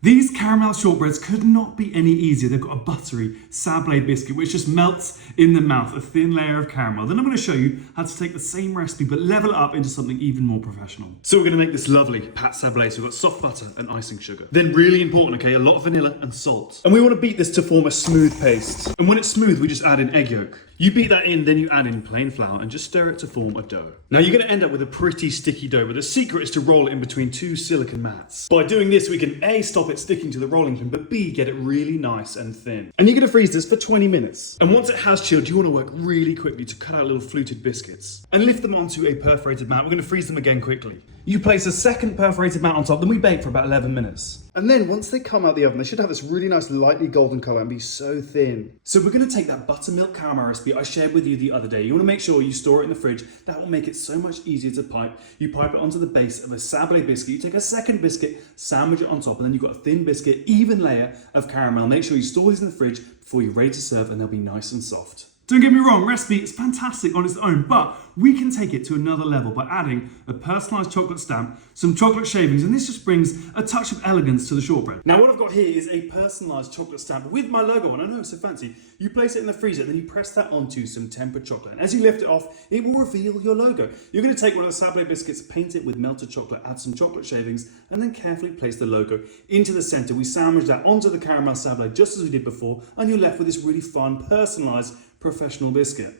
These caramel shortbreads could not be any easier. They've got a buttery sablé biscuit which just melts in the mouth, a thin layer of caramel. Then I'm going to show you how to take the same recipe but level it up into something even more professional. So we're going to make this lovely pâte sablé. So we've got soft butter and icing sugar. Then really important, okay, a lot of vanilla and salt. And we want to beat this to form a smooth paste. And when it's smooth, we just add in egg yolk. You beat that in, then you add in plain flour and just stir it to form a dough. Now you're going to end up with a pretty sticky dough, but the secret is to roll it in between two silicone mats. By doing this, we can A, stop it sticking to the rolling pin, but B, get it really nice and thin. And you're going to freeze this for 20 minutes. And once it has chilled, you want to work really quickly to cut out little fluted biscuits and lift them onto a perforated mat. We're going to freeze them again quickly. You place a second perforated mat on top, then we bake for about 11 minutes. And then once they come out the oven, they should have this really nice lightly golden color and be so thin. So we're going to take that buttermilk caramel recipe I shared with you the other day. You want to make sure you store it in the fridge. That will make it so much easier to pipe. You pipe it onto the base of a sablé biscuit. You take a second biscuit, sandwich it on top, and then you've got a thin biscuit, even layer of caramel. Make sure you store these in the fridge before you're ready to serve, and they'll be nice and soft. Don't get me wrong, recipe is fantastic on its own, but we can take it to another level by adding a personalised chocolate stamp, some chocolate shavings, and this just brings a touch of elegance to the shortbread. Now what I've got here is a personalised chocolate stamp with my logo on. I know it's so fancy. You place it in the freezer, then you press that onto some tempered chocolate. And as you lift it off, it will reveal your logo. You're going to take one of the sablé biscuits, paint it with melted chocolate, add some chocolate shavings, and then carefully place the logo into the centre. We sandwich that onto the caramel sablé just as we did before, and you're left with this really fun, personalised, professional biscuit.